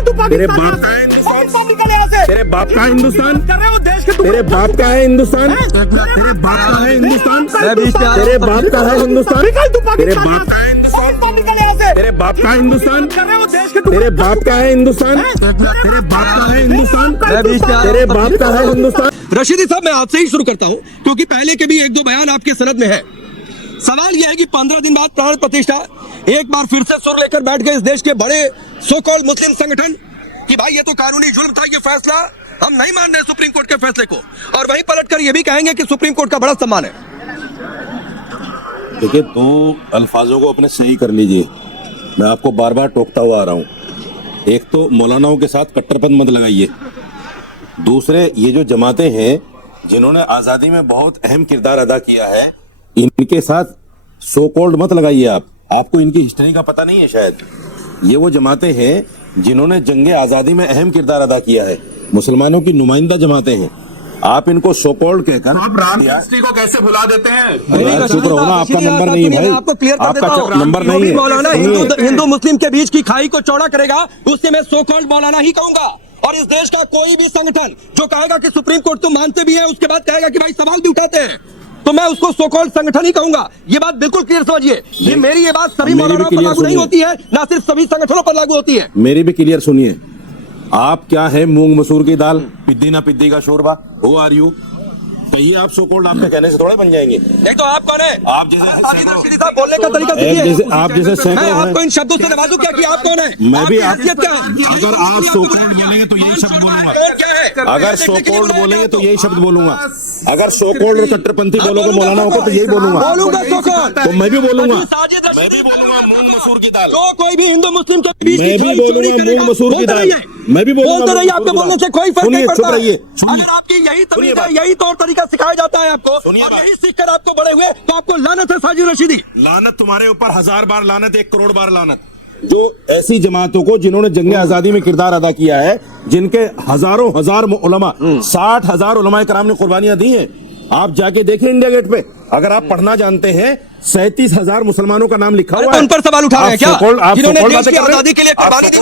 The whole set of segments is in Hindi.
तेरे बाप तेरे बाप का हिंदुस्तान तेरे बाप का है हिंदुस्तान तेरे बाप का है हिंदुस्तान तेरे बाप का है हिंदुस्तान तेरे बाप तेरे बाप का हिंदुस्तान तेरे बाप का है हिंदुस्तान तेरे बाप का है हिंदुस्तान तेरे बाप का है हिंदुस्तान। रशीदी साहब, मैं आपसे ही शुरू करता हूं क्योंकि पहले के भी एक दो बयान आपके सनद में है। सवाल यह है कि 15 दिन बाद प्राण प्रतिष्ठा एक बार फिर से सुर लेकर बैठ गए इस देश के बड़े सो कॉल्ड मुस्लिम संगठन कि भाई ये तो कानूनी जुल्म था, ये फैसला हम नहीं मान रहे सुप्रीम कोर्ट के फैसले को, और वहीं पलटकर ये भी कहेंगे कि सुप्रीम कोर्ट का बड़ा सम्मान है। देखिए, दो अल्फाजों को अपने सही कर लीजिए। मैं आपको बार बार टोकता हुआ आ रहा हूं। एक तो मौलानाओं के साथ कट्टरपंथ मत लगाइए। दूसरे, ये जो जमातें हैं जिन्होंने आजादी में बहुत अहम किरदार अदा किया है, इनके साथ सो कॉल्ड मत लगाइए। आपको इनकी हिस्ट्री का पता नहीं है शायद। ये वो जमातें हैं जिन्होंने जंगे आजादी में अहम किरदार अदा किया है, मुसलमानों की नुमाइंदा जमातें हैं। आप इनको सो कॉल्ड कहकर आप राम हिस्ट्री को कैसे भुला देते हैं? चुप रहो ना, आपका नंबर नहीं है भाई, आपको क्लियर कर देता आपका नंबर नहीं है। मौलाना हिंदू मुस्लिम के बीच की खाई को चौड़ा करेगा उससे मैं सो कॉल्ड मौलाना ही कहूंगा। और इस देश का कोई भी संगठन जो कहेगा कि सुप्रीम कोर्ट तो मानते भी है, उसके बाद कहेगा कि भाई सवाल भी उठाते हैं, तो मैं उसको सो कॉल्ड संगठन ही कहूंगा। ये बात बिल्कुल क्लियर समझिए। ये मेरी ये बात सभी मौलानाओं पर लागू नहीं होती है, ना सिर्फ सभी संगठनों पर लागू होती है। मेरी भी क्लियर सुनिए। आप क्या है, मूंग मसूर की दाल, पिद्दी ना पिद्दी का शोरबा, हु आर यू? कहिए आप सो कॉल्ड, आपके कहने से थोड़े बन जाएंगे। नहीं तो आप कौन है? आप जैसे साहब बोलने का तरीका सीखिए। आप जैसे मैं आपको इन शब्दों से नवाजूं क्या कि आप कौन है? मैं भी हैसियत क्या है? अगर आप सो कॉल्ड बोलेंगे तो यही शब्द बोलूंगा। क्या है? अगर सो कॉल्ड बोलेंगे तो यही शब्द बोलूंगा। अगर सो कॉल्ड और कट्टरपंथी बोलोगे मौलाना होगा तो यही बोलूंगा। बोलूंगा सो कॉल्ड, तो मैं भी बोलूंगा। मैं भी बोलूंगा मूंग मसूर की दाल। जो कोई भी हिंदू मुस्लिम के बीच मैं भी बोलूंगा मूंग मसूर की दाल। मैं भी बोलूंगा। बोलते रहिए, आपके बोलने से कोई फर्क नहीं पड़ता। चुप रहिए। अगर आपकी यही तरीका, यही तौर तरीका सिखाया जाता है आपको, और यही सीखकर आपको बड़े हुए, तो आपको लानत है साजिद रशीदी। लानत तुम्हारे ऊपर 1000 बार लानत, 1 करोड़ बार लानत। जो ऐसी जमातों को जिन्होंने जंगे आजादी में किरदार अदा किया है, जिनके हजारों हजार उलमा, 60,000 उलमा कराम ने कुर्बानियां दी हैं। आप जाके देखें इंडिया गेट पे, अगर आप पढ़ना जानते हैं 37,000 मुसलमानों का नाम लिखा हुआ है। उन पर सवाल उठा रहे हैं क्या? जिन्होंने देश की आजादी के लिए कुर्बानी दी,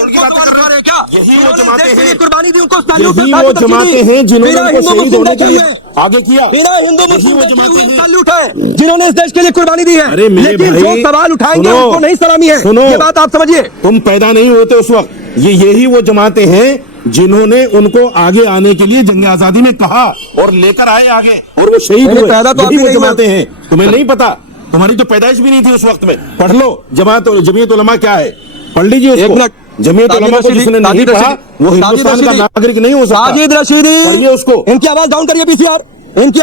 यही वो जमातें हैं, कुर्बानी दी, उनको यही वो जमातें हैं जिन्होंने उनको शहीद होने के लिए आगे किया। बिना हिंदू मुस्लिम सैल्यूट है जिन्होंने इस देश के लिए कुर्बानी दी है। अरे मेरे लेकिन भाई, जो सवाल उठाएंगे सुनो, उनको नहीं सलामी है। सुनो, ये बात आप समझिए। तुम पैदा नहीं होते उस वक्त। यही वो जमातें हैं जिन्होंने उनको आगे आने के लिए जंग आजादी में कहा और लेकर आए आगे, और वो शहीद हुए। पैदा तो यही वो आपने जमातें हैं। तुम्हें नहीं पता? तुम्हारी तो पैदाइश भी नहीं थी उस वक्त में। पढ़ लो जमीयत उलमा क्या है, पढ़ लीजिए उसको। जमीयत उलमा को जिसने नहीं पढ़ा वो हिंदुस्तान का नागरिक नहीं हो सकता। साजिद रशीदी, पढ़िए उसको। इनकी आवाज डाउन करिए पीसीआर, इनकी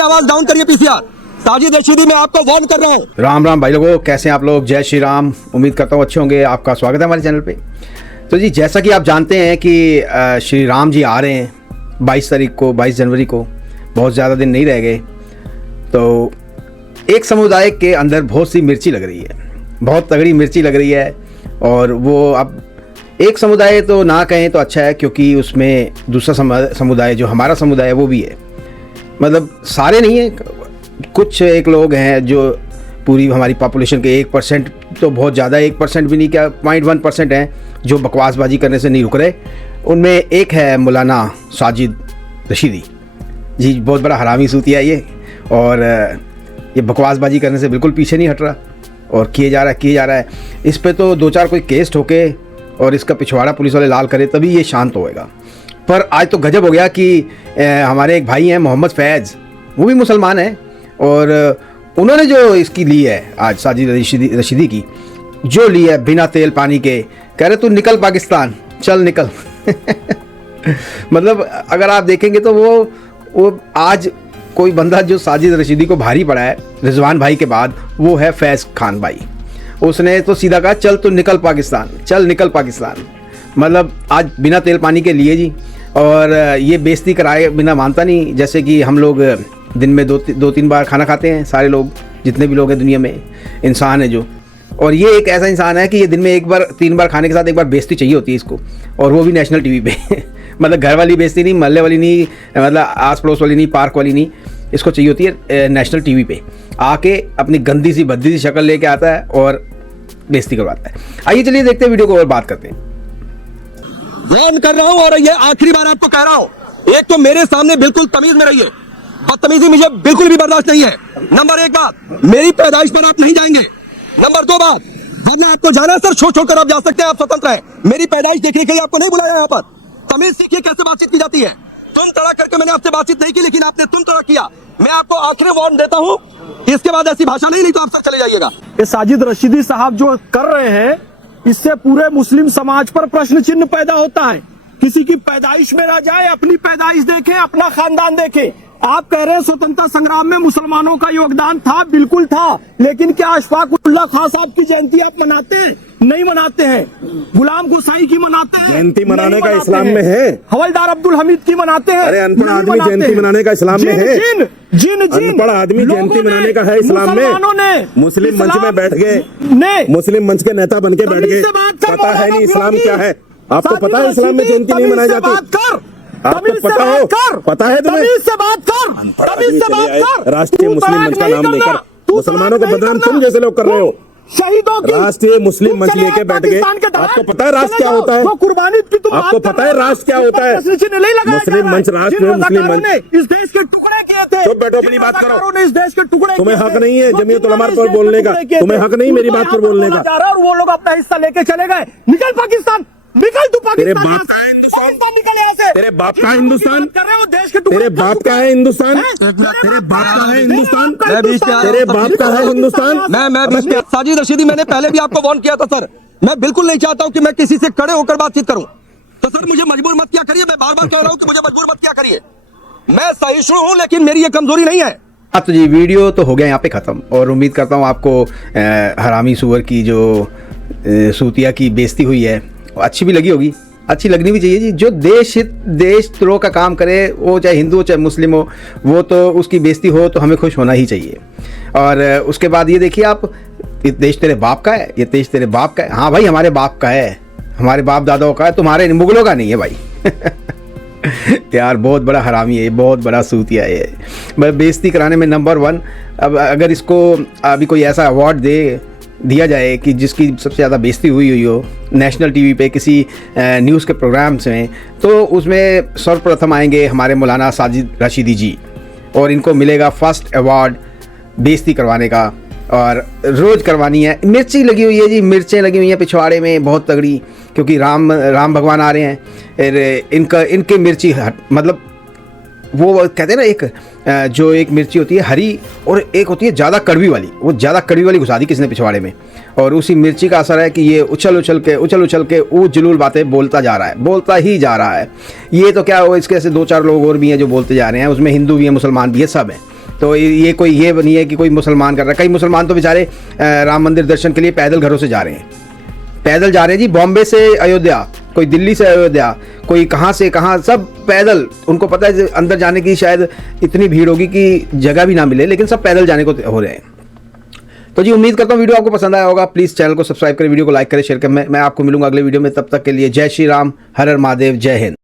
आवाज डाउन करिए पीसीआर। साजिद रशीदी, मैं आपको वार्न कर रहा हूँ। राम राम भाई लोगों, कैसे हैं आप लोग? जय श्री राम। उम्मीद करता हूँ अच्छे होंगे। आपका स्वागत है हमारे चैनल पे। तो जी, जैसा कि आप जानते हैं कि श्री राम जी आ रहे हैं 22 तारीख को, 22 जनवरी को। बहुत ज़्यादा दिन नहीं रह गए। तो एक समुदाय के अंदर बहुत सी मिर्ची लग रही है, बहुत तगड़ी मिर्ची लग रही है। और वो अब एक समुदाय तो ना कहें तो अच्छा है, क्योंकि उसमें दूसरा समुदाय जो हमारा समुदाय है वो भी है। मतलब सारे नहीं है, कुछ एक लोग हैं जो पूरी हमारी पॉपुलेशन के 1% तो बहुत ज़्यादा, 1% भी नहीं, क्या 0.1% हैं जो बकवासबाजी करने से नहीं रुक रहे। उनमें एक है मौलाना साजिद रशीदी जी। बहुत बड़ा हरामी सूतिया ये, और ये बकवासबाजी करने से बिल्कुल पीछे नहीं हट रहा और किए जा रहा है। इस पे तो 2-4 कोई केस ठोके और इसका पिछवाड़ा पुलिस वाले लाल करे तभी ये शांत होएगा। पर आज तो गजब हो गया कि हमारे एक भाई हैं मोहम्मद फैज़, वो भी मुसलमान हैं, और उन्होंने जो इसकी ली है आज साजिद रशीदी की जो ली है बिना तेल पानी के, कह रहे तू निकल पाकिस्तान, चल निकल। मतलब अगर आप देखेंगे तो वो आज कोई बंदा जो साजिद रशीदी को भारी पड़ा है रिजवान भाई के बाद, वो है फैज़ खान भाई। उसने तो सीधा कहा चल तू निकल पाकिस्तान, चल निकल पाकिस्तान। मतलब आज बिना तेल पानी के लिए जी, और ये बेइज्जती कराए बिना मानता नहीं। जैसे कि हम लोग दिन में 2-3 बार खाना खाते हैं, सारे लोग जितने भी लोग हैं दुनिया में, इंसान है जो, और ये एक ऐसा इंसान है कि ये दिन में 3 बार खाने के साथ एक बार बेइज्जती चाहिए होती है इसको, और वो भी नेशनल टीवी पे। मतलब घर वाली बेइज्जती नहीं, मोहल्ले वाली नहीं, मतलब आस पड़ोस वाली नहीं, पार्क वाली नहीं, इसको चाहिए होती है नेशनल टीवी पे आके अपनी गंदी सी भद्दी सी शक्ल लेके आता है और बेइज्जती करवाता है। आइए चलिए देखते हैं वीडियो को और बात करते हैं। वार्न कर रहा हूं और ये आखिरी बार आपको कह रहा हूं, एक तो मेरे सामने बिल्कुल तमीज में रहिए, बदतमीजी मुझे बिल्कुल भी बर्दाश्त नहीं है। नंबर एक बात, मेरी पैदाइश पर आप नहीं जाएंगे। नंबर दो बात, वरना आपको जाना है सर, छोड़ आप जा सकते हैं, आप स्वतंत्र हैं। मेरी पैदाइश देखने के लिए आपको नहीं बुलाया यहाँ पर। तमीज सीखिए कैसे बातचीत की जाती है। तुम तड़ा करके मैंने आपसे बातचीत नहीं की, लेकिन आपने तुम तड़ा किया। मैं आपको आखिरी वार्न देता हूं, इसके बाद ऐसी भाषा नहीं तो आप सर चले जाइएगा। ये साजिद रशीदी साहब जो कर रहे हैं, इससे पूरे मुस्लिम समाज पर प्रश्न चिन्ह पैदा होता है। किसी की पैदाइश में ना जाए, अपनी पैदाइश देखें, अपना खानदान देखें। आप कह रहे हैं स्वतंत्रता संग्राम में मुसलमानों का योगदान था, बिल्कुल था, लेकिन क्या अशफाक उल्लाह खां साहब की जयंती आप मनाते हैं? नहीं मनाते हैं। गुलाम गोसाई की मनाते हैं? जयंती मनाने का नहीं इस्लाम मनाते में हैं। है। हवलदार अब्दुल हमीद की मनाते हैं? अरे अनपढ़ नहीं आदमी मनाते जयंती हैं। मनाने का इस्लाम में है। जिन अनपढ़ आदमी जयंती मनाने का है इस्लाम मुसलमानों ने, में। मुस्लिम मंच में बैठ गए, ने मुस्लिम मंच के नेता बन के बैठ गए। पता है नहीं इस्लाम क्या है? आपको पता है इस्लाम में जयंती नहीं मनाई जाती? आपको पता हो? पता है तुम्हें? तमीज से बात कर। राष्ट्रीय मुस्लिम मंच का नाम लेकर मुसलमानों को बदनाम तुम जैसे लोग कर रहे हो। शहीदों की राष्ट्रीय मुस्लिम मंच लेके बैठ गए। आपको पता है राष्ट्र क्या होता है? कुर्बानी की तुम आपको पता है राष्ट्र क्या होता है? मुस्लिम मंच, राष्ट्रीय मुस्लिम मंच इस देश के टुकड़े किए थे। चुप बैठो, अपनी बात करो। इस देश के टुकड़े तुम्हें किए हक थे। नहीं है वो जमीयत उलमा किन्होंने पर बोलने का। टुकड़े किए थे? तुम्हें हक नहीं मेरी बात पर बोलने का। और वो लोग अपना हिस्सा लेके चले गए। निकल पाकिस्तान, निकल तू तेरे पाकिस्तान। बाप का है हिंदुस्तान। निकल यहाँ से। तेरे बाप का है हिंदुस्तान। कर रहे हो देश के टुकड़े। तेरे बाप का है हिंदुस्तान। तेरे बाप का है हिंदुस्तान। तेरे बाप का है हिंदुस्तान। मैं साजिद रशीदी, मैंने पहले भी आपको वार्न किया था सर। मैं बिल्कुल नहीं चाहता हूं कि मैं किसी से खड़े होकर बातचीत करूं, तो सर मुझे मजबूर मत किया करिए। मैं बार बार कह रहा हूं कि मुझे मजबूर मत किया करिए। मैं सहिष्णु हूं, लेकिन मेरी ये कमजोरी नहीं है। अब तो जी वीडियो तो हो गया यहाँ पे ख़त्म, और उम्मीद करता हूँ आपको हरामी सुअर की जो सूतिया की बेइज्जती हुई है वो अच्छी भी लगी होगी। अच्छी लगनी भी चाहिए जी। जो देशद्रोह का काम करे, वो चाहे हिंदू हो चाहे मुस्लिम हो, वो तो उसकी बेइज्जती हो तो हमें खुश होना ही चाहिए। और उसके बाद ये देखिए आप, ये देश तेरे बाप का है, ये देश तेरे बाप का है। हाँ भाई, हमारे बाप का है, हमारे बाप दादाओं का है, तुम्हारे मुगलों का नहीं है भाई। यार बहुत बड़ा हरामी है, बहुत बड़ा सूतिया है, बेइज्जती कराने में नंबर 1। अब अगर इसको अभी कोई ऐसा अवार्ड दिया जाए कि जिसकी सबसे ज़्यादा बेइज्जती हुई हो नेशनल टीवी पे किसी न्यूज़ के प्रोग्राम्स में, तो उसमें सर्वप्रथम आएंगे हमारे मौलाना साजिद रशीदी जी, और इनको मिलेगा फर्स्ट अवार्ड बेइज्जती करवाने का। और रोज़ करवानी है। मिर्ची लगी हुई है जी, मिर्चें लगी हुई हैं पिछवाड़े में बहुत तगड़ी, क्योंकि राम भगवान आ रहे हैं। इनके मिर्ची मतलब वो कहते हैं ना, एक मिर्ची होती है हरी और एक होती है ज़्यादा कड़वी वाली। वो ज़्यादा कड़वी वाली घुसा दी किसने पिछवाड़े में, और उसी मिर्ची का असर है कि ये उछल उछल के वो जुलूल बातें बोलता ही जा रहा है। ये तो क्या हो, इसके ऐसे 2-4 लोग और भी हैं जो बोलते जा रहे हैं, उसमें हिंदू भी हैं, मुसलमान भी है, सब हैं। तो ये नहीं है कि कोई मुसलमान कर रहा है। कई मुसलमान तो बेचारे राम मंदिर दर्शन के लिए पैदल घरों से जा रहे हैं, पैदल जा रहे हैं जी, बॉम्बे से अयोध्या, कोई दिल्ली से अयोध्या, कोई कहाँ से कहाँ, सब पैदल। उनको पता है अंदर जाने की शायद इतनी भीड़ होगी कि जगह भी ना मिले, लेकिन सब पैदल जाने को हो रहे हैं। तो जी उम्मीद करता हूँ वीडियो आपको पसंद आया होगा। प्लीज़ चैनल को सब्सक्राइब करें, वीडियो को लाइक करें, शेयर करें। मैं आपको मिलूंगा अगले वीडियो में। तब तक के लिए जय श्री राम, हर हर महादेव, जय हिंद।